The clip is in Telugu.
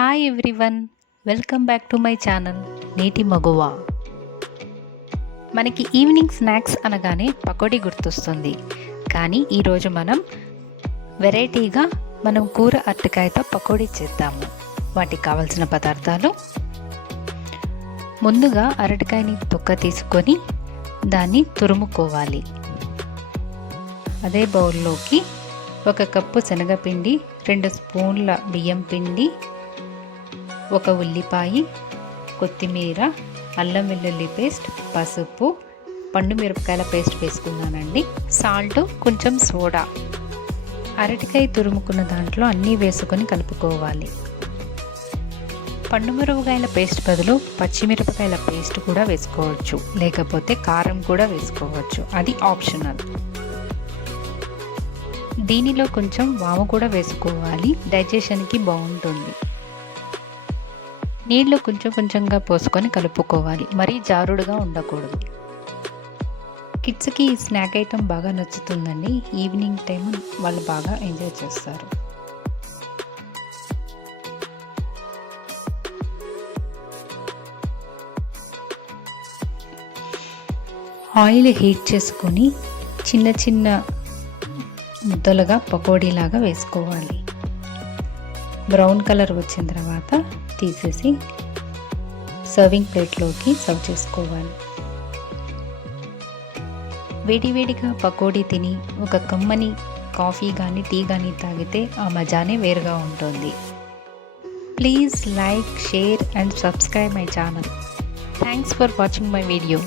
Hi everyone, welcome back to my channel నేటి మగువ. మనకి ఈవినింగ్ స్నాక్స్ అనగానే పకోడీ గుర్తొస్తుంది. కానీ ఈరోజు మనం వెరైటీగా కూర అరటికాయతో పకోడీ చేద్దాము. వాటికి కావాల్సిన పదార్థాలు: ముందుగా అరటికాయని తొక్క తీసుకొని దాన్ని తురుముకోవాలి. అదే బౌల్లోకి 1 కప్పు శనగపిండి, 2 స్పూన్ల బియ్యం పిండి, 1 ఉల్లిపాయ, కొత్తిమీర, అల్లం వెల్లుల్లి పేస్ట్, పసుపు, పండు మిరపకాయల పేస్ట్ వేసుకున్నానండి. సాల్ట్, కొంచెం సోడా. అరటికాయ తురుముకున్న దాంట్లో అన్నీ వేసుకొని కలుపుకోవాలి. పండు మిరపకాయల పేస్ట్ బదులు పచ్చిమిరపకాయల పేస్ట్ కూడా వేసుకోవచ్చు, లేకపోతే కారం కూడా వేసుకోవచ్చు, అది ఆప్షనల్. దీనిలో కొంచెం వాము కూడా వేసుకోవాలి, డైజెషన్కి బాగుంటుంది. నీళ్లు కొంచెం కొంచెంగా పోసుకొని కలుపుకోవాలి, మరీ జారుడుగా ఉండకూడదు. కిడ్స్కి ఈ స్నాక్ ఐటెం బాగా నచ్చుతుందండి. ఈవినింగ్ టైం వాళ్ళు బాగా ఎంజాయ్ చేస్తారు. ఆయిల్ హీట్ చేసుకొని చిన్న చిన్న ముద్దలుగా పకోడీలాగా వేసుకోవాలి. బ్రౌన్ కలర్ వచ్చిన తర్వాత తీసేసి సర్వింగ్ ప్లేట్లోకి సర్వ్ చేసుకోవాలి. వేడివేడిగా పకోడీ తిని ఒక కమ్మని కాఫీ కానీ టీ కానీ తాగితే ఆ మజానే వేరుగా ఉంటుంది. Please like, share and subscribe my channel. Thanks for watching my video.